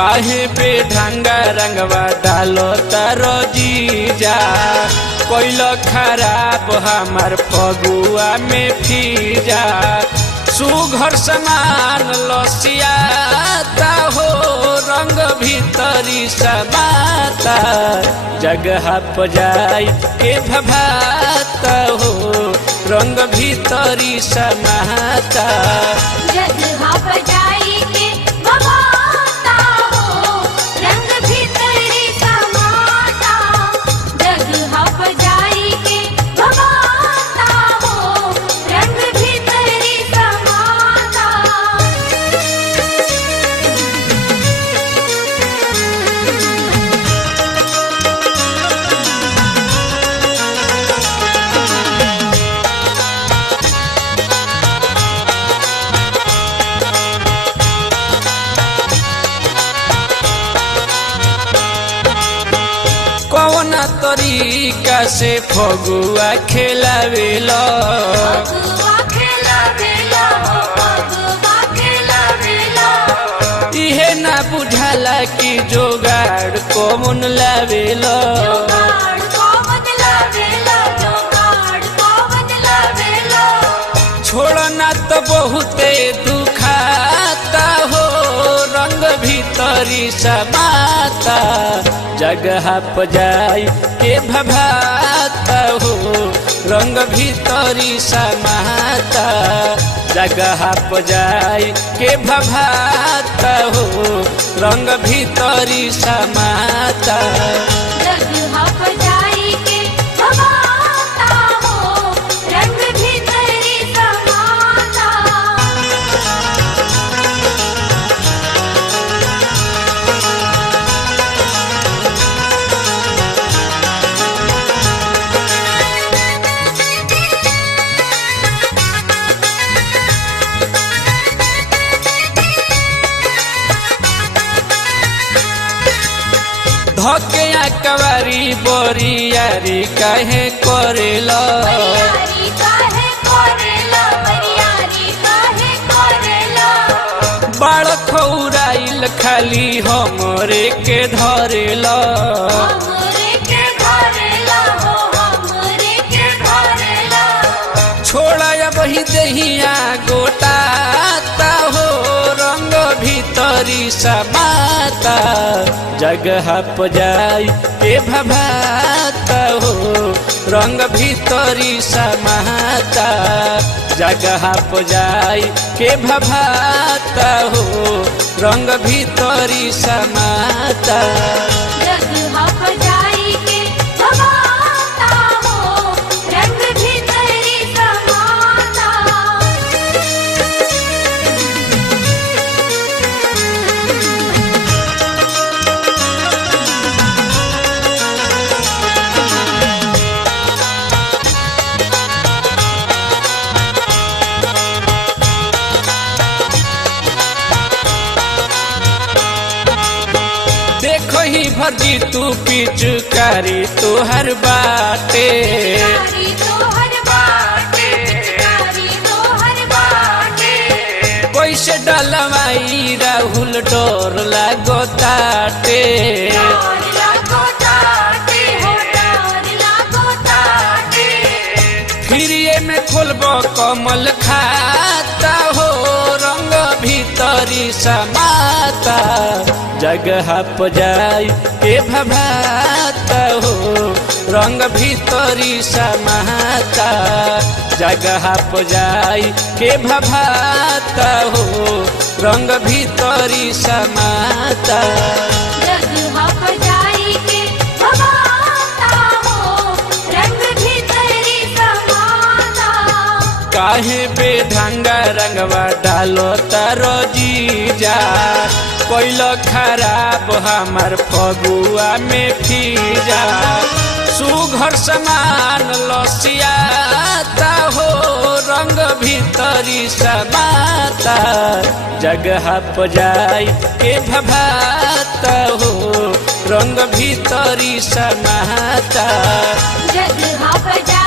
काहे बेढंगा रंगवा डालो तारो जीजा कोइल खराब हमार फगुआ में फीजा सुघर समान लसियाता हो रंग भीतरी समाता जगह पजाई के भभाता हो रंग भीतरी समाता जगह पजाई के भभाता हो रंग भीतरी समाता जगह पजाई के भभाता हो रंग भीतरी समाता। कौन तरीका से फगुआ खेलावेला फगुआ खेलावेला फगुआ खेलावेला इहे ना बुझाला कि जोगाड़ कौन लावेला जोगाड़ कौन लावेला जोगाड़ कौन लावेला छोड़ना तो बहुते दुखाता हो रंग भीतरी समाता जगह पजाई के भभाता हो रंग भीतरी समाता जगह पजाई के भभाता हो रंग भीतरी समाता जगह पजाई के भभाता हो रंग भीतरी समाता। धके कवारी बोरियारी काहे करेला बरियारी काहे करेला बरियारी काहे करेला बाड़ खौराइल खाली हमरे के धरेला हमरे के धरेला हो हमरे के धरेला छोड़ा वही दहिया गोटाता हो रंग भीतरी समाता जगह पजाई के भभाता हो रंग भीतरी समाता जगह पजाई के भभाता हो रंग भीतरी समाता जगह पजाई के भभाता हो रंग भीतरी समाता। देखो ही भजी तू पिचकारी तुहर बाटे पिचकारी तोहर बाटे पिचकारी तोहर बाटे कैसे डलवाई राहुल डोर लागो ताटे डोर लागो ताटे हो डोर लागो ताटे फिर ये में खोलबो कमल खाता हो रंग भीतरी समाता जगह पजाई के भभाता हो रंग भीतरी समाता जगह पजाई के भभाता हो रंग भीतरी समाता जगह पजाई के भभाता हो रंग भीतरी समाता। काहे बेढंगा रंगवा डालो तारो जीजा कोइल खराब हमार फगुआ में फीजा सुघर समान लसियाता हो रंग भीतरी समाता जगह पजाई के भभाता हो रंग भीतरी समाता जगह पजाई